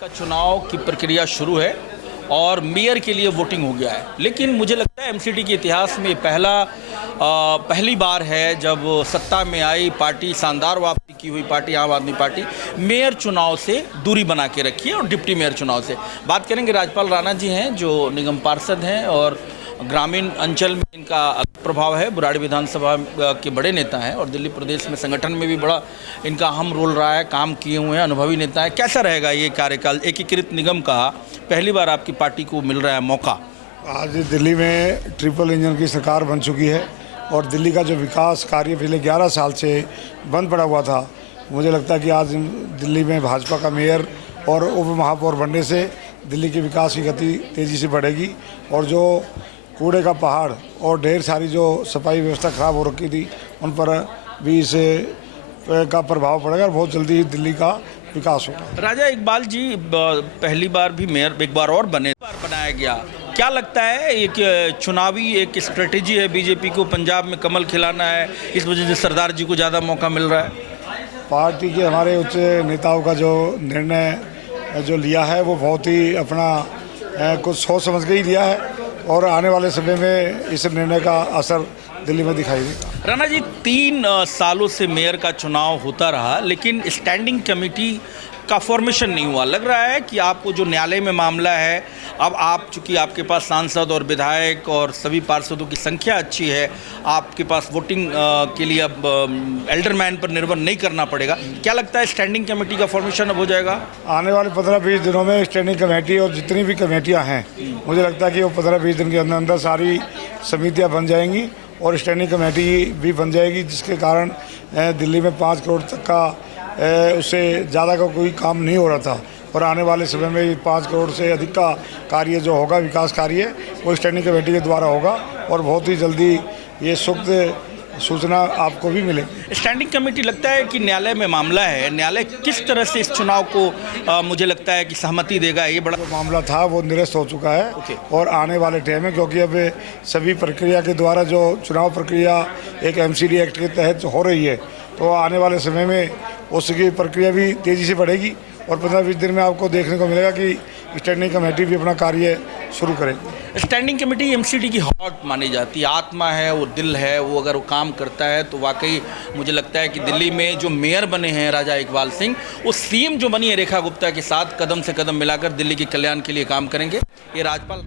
का चुनाव की प्रक्रिया शुरू है और मेयर के लिए वोटिंग हो गया है, लेकिन मुझे लगता है एमसीडी के इतिहास में पहली बार है जब सत्ता में आई पार्टी, शानदार वापसी की हुई पार्टी आम आदमी पार्टी, मेयर चुनाव से दूरी बना के रखी है और डिप्टी मेयर चुनाव से। बात करेंगे, राजपाल राणा जी हैं जो निगम पार्षद हैं और ग्रामीण अंचल में इनका अलग प्रभाव है, बुराड़ी विधानसभा के बड़े नेता हैं और दिल्ली प्रदेश में संगठन में भी बड़ा इनका अहम रोल रहा है, काम किए हुए हैं, अनुभवी नेता है। कैसा रहेगा ये कार्यकाल? एकीकृत निगम का पहली बार आपकी पार्टी को मिल रहा है मौका। आज दिल्ली में ट्रिपल इंजन की सरकार बन चुकी है और दिल्ली का जो विकास कार्य पिछले 11 साल से बंद पड़ा हुआ था, मुझे लगता है कि आज दिल्ली में भाजपा का मेयर और उप महापौर बनने से दिल्ली के विकास की गति तेज़ी से बढ़ेगी और जो कूड़े का पहाड़ और ढेर सारी जो सफाई व्यवस्था खराब हो रखी थी उन पर भी इसे का प्रभाव पड़ेगा और बहुत जल्दी दिल्ली का विकास होगा। राजा इकबाल जी पहली बार भी मेयर एक बार और बनाया गया, क्या लगता है एक चुनावी एक स्ट्रेटेजी है बीजेपी को, पंजाब में कमल खिलाना है, इस वजह से सरदार जी को ज़्यादा मौका मिल रहा है? पार्टी के हमारे उच्च नेताओं का जो निर्णय जो लिया है वो बहुत ही अपना कुछ सोच समझ के ही लिया है और आने वाले समय में इस निर्णय का असर दिल्ली में दिखाई देगा। राणा जी, 3 सालों से मेयर का चुनाव होता रहा, लेकिन स्टैंडिंग कमेटी का फॉर्मेशन नहीं हुआ। लग रहा है कि आपको जो न्यायालय में मामला है, अब आप चूंकि आपके पास सांसद और विधायक और सभी पार्षदों की संख्या अच्छी है, आपके पास वोटिंग के लिए अब एल्डरमैन पर निर्भर नहीं करना पड़ेगा। क्या लगता है स्टैंडिंग कमेटी का फॉर्मेशन अब हो जाएगा? आने वाले 15-20 दिनों में स्टैंडिंग कमेटी और जितनी भी कमेटियां हैं, मुझे लगता है कि वो 15-20 दिन के अंदर सारी समितियां बन जाएंगी और स्टैंडिंग कमेटी भी बन जाएगी, जिसके कारण दिल्ली में 5 करोड़ तक का उससे ज़्यादा का कोई काम नहीं हो रहा था और आने वाले समय में 5 करोड़ से अधिक का कार्य जो होगा, विकास कार्य, वो स्टैंडिंग कमेटी के द्वारा होगा और बहुत ही जल्दी ये सूक्त सूचना आपको भी मिलेगी। स्टैंडिंग कमेटी लगता है कि न्यायालय में मामला है, न्यायालय किस तरह से इस चुनाव को मुझे लगता है कि सहमति देगा? ये बड़ा मामला था वो निरस्त हो चुका है और आने वाले टाइम में, क्योंकि अब सभी प्रक्रिया के द्वारा जो चुनाव प्रक्रिया एक एमसीडी एक्ट के तहत हो रही है, तो आने वाले समय में उसकी प्रक्रिया भी तेज़ी से बढ़ेगी और 15-20 दिन में आपको देखने को मिलेगा कि स्टैंडिंग कमेटी भी अपना कार्य शुरू करेगी। स्टैंडिंग कमेटी एमसीडी की हार्ट मानी जाती है, आत्मा है, वो दिल है, वो अगर वो काम करता है तो वाकई मुझे लगता है कि दिल्ली में जो मेयर बने हैं राजा इकबाल सिंह, वो सीएम जो बनी है रेखा गुप्ता के साथ कदम से कदम मिलाकर दिल्ली के कल्याण के लिए काम करेंगे। ये राजपाल